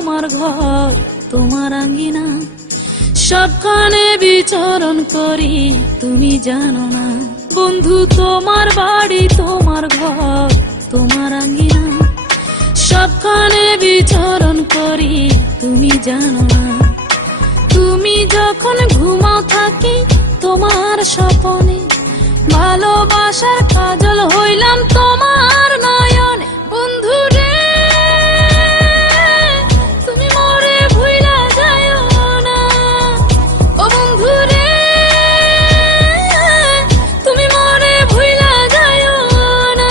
তোমার ঘর তোমার আঙ্গিনা, সবখানে বিচরণ করি তুমি জানো না। বন্ধু তোমার বাড়ি তোমার ঘর তোমার আঙ্গিনা, সবখানে বিচরণ করি তুমি জানো না। তুমি যখন ঘুমাও থাকি তোমার স্বপনে, ভালোবাসার কাজল হইলাম তোমার নয়নে। বন্ধু রে তুমি মরে ভুইলা যায়ো না, ও বন্ধু রে তুমি মরে ভুইলা যায়ো না।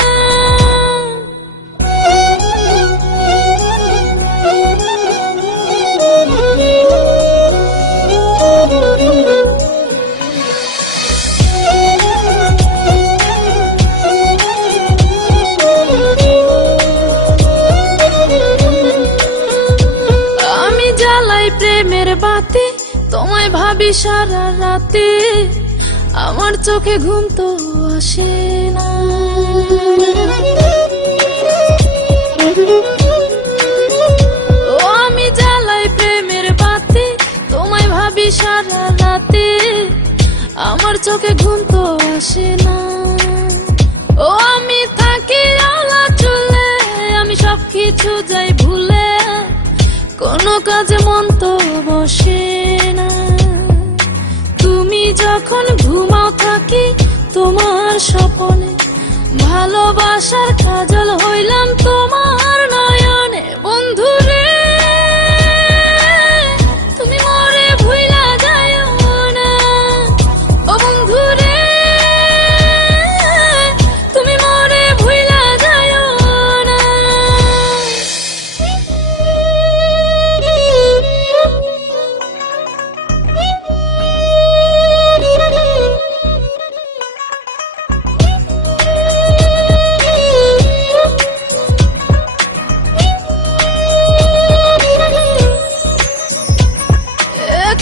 প্রেমের বাতি তোমায় ভাবি সারা রাতে, আমার চোখে ঘুম তো আসে না। ও আমি জ্বালাই প্রেমের বাতি তোমায় ভাবি সারা রাতে, আমার চোখে ঘুম তো আসে না। ও আমি থাকি আলা চুলে, আমি সবকিছু যাই ভুলে, কোনো কাজে মন তো বসে না। তুমি যখন ঘুমাও থাকি তোমার স্বপনে, ভালোবাসার কাজল হইলাম তোমার নয়নে। বন্ধু রে তুমি মরে ভুইলা যায়ো না, ও বন্ধু রে তুমি মরে ভুইলা যায়ো না।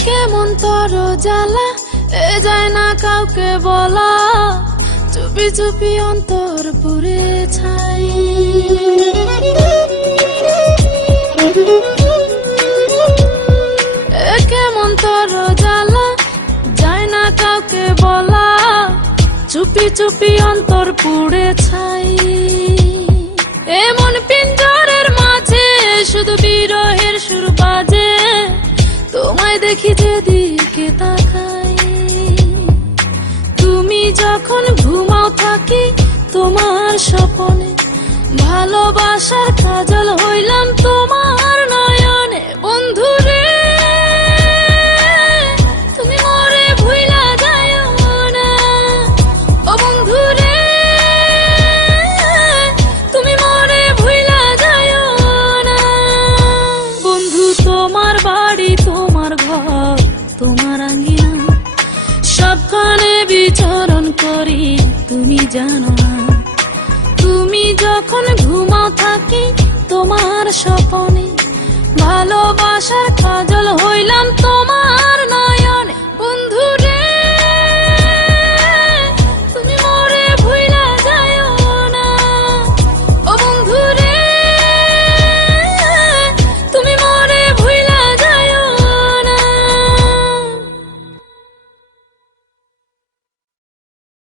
কেমন তর জ্বালা এ যায় না কাউকে বলা, চুপি চুপি অন্তর পুড়ে ছাই। কেমন তর জ্বালা যায় না কাউকে বলা, চুপি চুপি অন্তর পুড়ে ছাই। এমন পিঞ্জরের মাঝে শুধু বিরহের সুর বাজে, তোমায় দেখি যেদিকে তাকাই। তুমি যখন ঘুমাও থাকি তোমার স্বপনে, ভালোবাসার কাজল হইলাম তোমার নয়নে। বন্ধু রে তুমি মরে ভুইলা যায়ো না, ও বন্ধু রে তুমি মরে ভুইলা যায়ো না। বন্ধু তোমার বাড়ি তোমার ঘর তোমার আঙ্গিনা, সবখানে বিচরণ করি তুমি জানো না। তুমি যখন ঘুমাও থাকি তোমার স্বপনে, ভালোবাসার কাজল হইলাম তোমার না।